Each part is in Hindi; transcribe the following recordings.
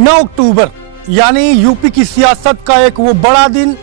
9 अक्टूबर यानी यूपी की सियासत का एक वो बड़ा दिन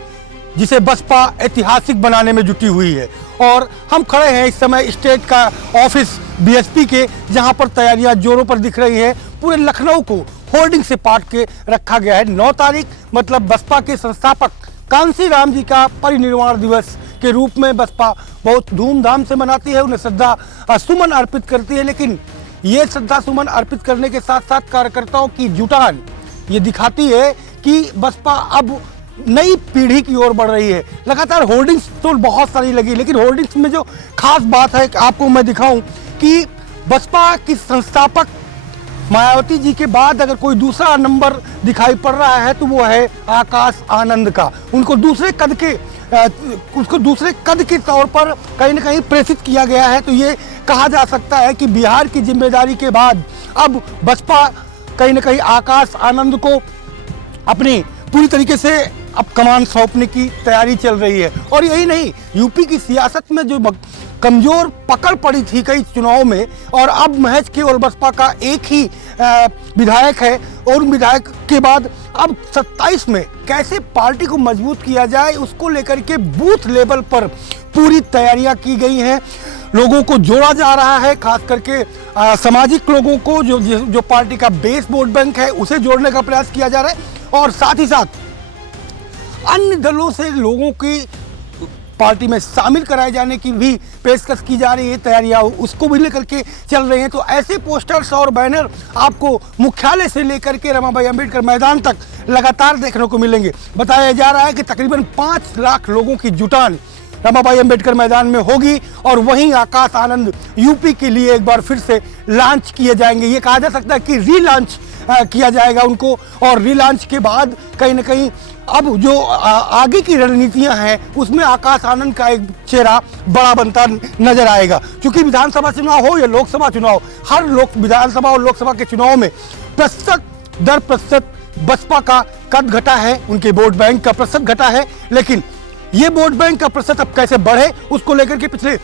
जिसे बसपा ऐतिहासिक बनाने में जुटी हुई है। और हम खड़े हैं इस समय स्टेट का ऑफिस बीएसपी के, जहां पर तैयारियां जोरों पर दिख रही हैं। पूरे लखनऊ को होर्डिंग से पाट के रखा गया है। 9 तारीख मतलब बसपा के संस्थापक कांशीराम जी का परिनिर्वाण दिवस के रूप में बसपा बहुत धूमधाम से मनाती है, उन्हें श्रद्धा सुमन अर्पित करती है। लेकिन ये श्रद्धा सुमन अर्पित करने के साथ साथ कार्यकर्ताओं की जुटान ये दिखाती है कि बसपा अब नई पीढ़ी की ओर बढ़ रही है। लगातार होर्डिंग्स तो बहुत सारी लगी, लेकिन होर्डिंग्स में जो खास बात है आपको मैं दिखाऊं कि बसपा की संस्थापक मायावती जी के बाद अगर कोई दूसरा नंबर दिखाई पड़ रहा है तो वो है आकाश आनंद का। उनको दूसरे कद के तौर पर कहीं ना कहीं प्रेषित किया गया है। तो ये कहा जा सकता है कि बिहार की जिम्मेदारी के बाद अब बसपा कहीं ना कहीं आकाश आनंद को अपनी पूरी तरीके से अब कमान सौंपने की तैयारी चल रही है। और यही नहीं, यूपी की सियासत में जो कमजोर पकड़ पड़ी थी कई चुनाव में, और अब महज केवल बसपा का एक ही विधायक है, और विधायक के बाद अब 27 में कैसे पार्टी को मजबूत किया जाए उसको लेकर के बूथ लेवल पर पूरी तैयारियां की गई हैं। लोगों को जोड़ा जा रहा है, खास करके सामाजिक लोगों को, जो पार्टी का बेस वोट बैंक है उसे जोड़ने का प्रयास किया जा रहा है। और साथ ही साथ अन्य दलों से लोगों की पार्टी में शामिल कराए जाने की भी पेशकश की जा रही है, तैयारियां उसको भी लेकर के चल रही हैं। तो ऐसे पोस्टर्स और बैनर आपको मुख्यालय से लेकर के रमाबाई अंबेडकर मैदान तक लगातार देखने को मिलेंगे। बताया जा रहा है कि तकरीबन 5 लाख लोगों की जुटान रमाबाई अंबेडकर मैदान में होगी, और वहीं आकाश आनंद यूपी के लिए एक बार फिर से लॉन्च किए जाएंगे। ये कहा जा सकता है कि रीलॉन्च किया जाएगा उनको, और रीलॉन्च के बाद कहीं ना कहीं अब जो आगे की रणनीतियां हैं उसमें आकाश आनंद का एक चेहरा बड़ा बनता नजर आएगा। क्योंकि विधानसभा चुनाव हो या लोकसभा चुनाव, हर विधानसभा और लोकसभा के चुनाव में प्रतिशत बसपा का कद घटा है, उनके वोट बैंक का प्रतिशत घटा है। लेकिन ये वोट बैंक का प्रतिशत अब कैसे बढ़े उसको लेकर के पिछले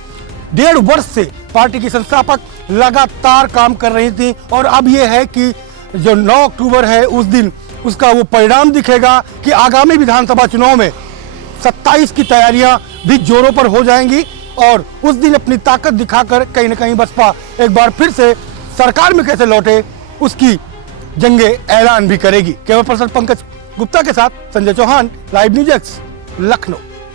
1.5 वर्ष से पार्टी की संस्थापक लगातार काम कर रही थी। और अब ये है कि जो 9 अक्टूबर है उस दिन उसका वो परिणाम दिखेगा कि आगामी विधानसभा चुनाव में 27 की तैयारियां भी जोरों पर हो जाएंगी, और उस दिन अपनी ताकत दिखाकर कहीं ना कहीं बसपा एक बार फिर से सरकार में कैसे लौटे उसकी जंगे ऐलान भी करेगी। कैमरा पर्सन पंकज गुप्ता के साथ Sanjay Chauhan, live news X, Lucknow.